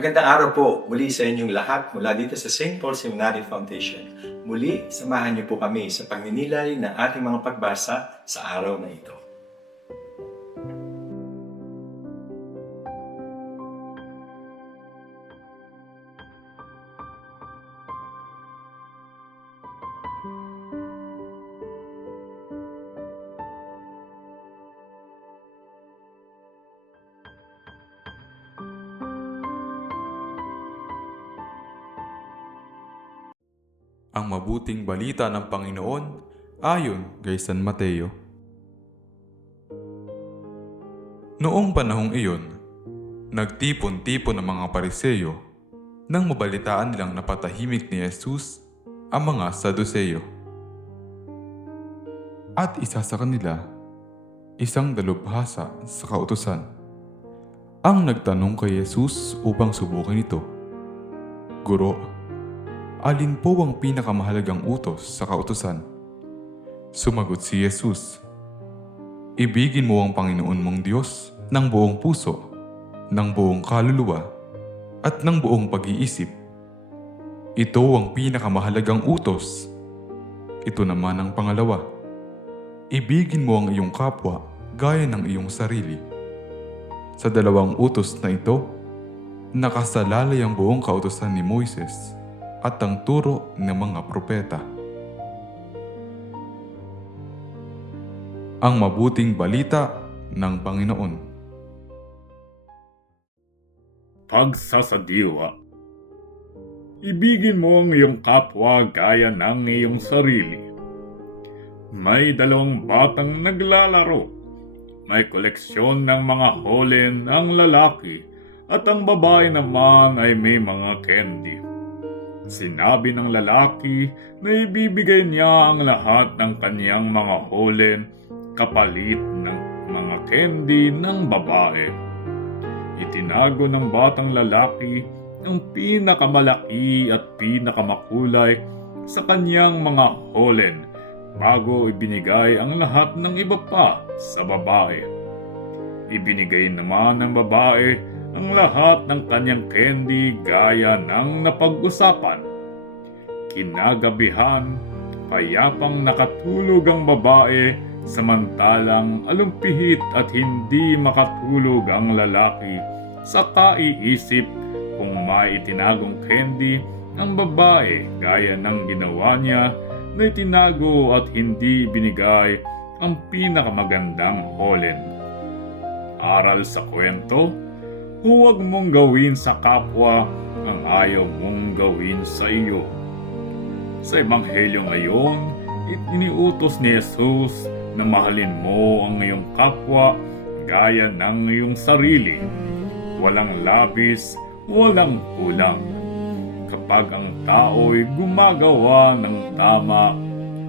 Magandang araw po muli sa inyong lahat mula dito sa St. Paul Seminary Foundation. Muli, samahan niyo po kami sa pagninilay ng ating mga pagbasa sa araw na ito. Ang mabuting balita ng Panginoon ayon kay San Mateo. Noong panahong iyon, nagtipon-tipon ang mga Pariseyo nang mabalitaan nilang napatahimik ni Jesus ang mga Saduseyo. At isa sa kanila, isang dalubhasa sa kautusan, ang nagtanong kay Jesus upang subukin ito, "Guro, alin po ang pinakamahalagang utos sa kautusan?" Sumagot si Jesus, "Ibigin mo ang Panginoon mong Diyos ng buong puso, ng buong kaluluwa, at ng buong pag-iisip. Ito ang pinakamahalagang utos. Ito naman ang pangalawa. Ibigin mo ang iyong kapwa gaya ng iyong sarili." Sa dalawang utos na ito, nakasalalay ang buong kautusan ni Moises at ang turo ng mga propeta. Ang mabuting balita ng Panginoon. Pagsasadiwa. Ibigin mo ang iyong kapwa gaya ng iyong sarili. May dalawang batang naglalaro. May koleksyon ng mga holen ang lalaki at ang babae naman ay may mga candy. Sinabi ng lalaki na ibibigay niya ang lahat ng kaniyang mga holen kapalit ng mga candy ng babae. Itinago ng batang lalaki ang pinakamalaki at pinakamakulay sa kaniyang mga holen bago ibinigay ang lahat ng iba pa sa babae. Ibinigay naman ng babae ang lahat ng kanyang candy gaya ng napag-usapan. Kinagabihan, payapang nakatulog ang babae samantalang alumpihit at hindi makatulog ang lalaki sa kaiisip kung may itinagong candy ang babae gaya ng ginawa niya na itinago at hindi binigay ang pinakamagandang holen. Aral sa kwento, huwag mong gawin sa kapwa ang ayaw mong gawin sa iyo. Sa Ebanghelyo ngayon, iniutos ni Jesus na mahalin mo ang iyong kapwa gaya ng iyong sarili. Walang labis, walang kulang. Kapag ang tao'y gumagawa ng tama,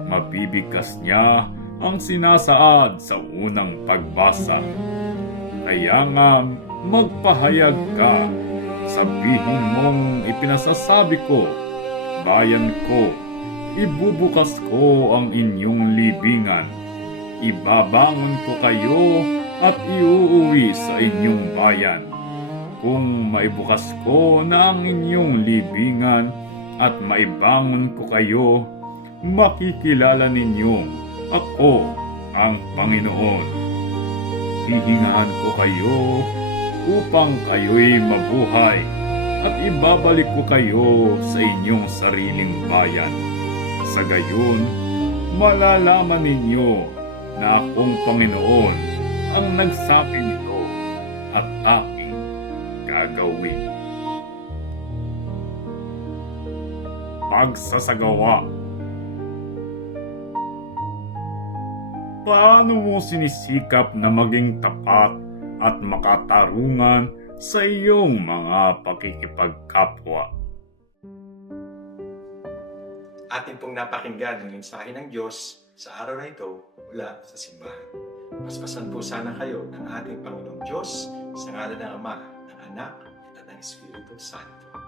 mabibigkas niya ang sinasaad sa unang pagbasa. Kaya nga, magpahayag ka. Sabihin mong ipinasasabi ko, bayan ko, ibubukas ko ang inyong libingan. Ibabangon ko kayo at iuuwi sa inyong bayan. Kung maibukas ko na ang inyong libingan at maibangon ko kayo, makikilala ninyong ako ang Panginoon. Hihingaan ko kayo upang kayo'y mabuhay at ibabalik ko kayo sa inyong sariling bayan. Sa gayon, malalaman ninyo na akong Panginoon ang nagsabi nito at aking gagawin. Pagsasagawa. Paano mo sinisikap na maging tapat at makatarungan sa iyong mga pakikipagkapwa? Atin pong napakinggan ang mensahe ng Diyos sa araw na ito mula sa simbahan. Paspasan po sana kayo ng ating Panginoong Diyos sa ngalan ng Ama, ng Anak, at ng Espiritu Santo.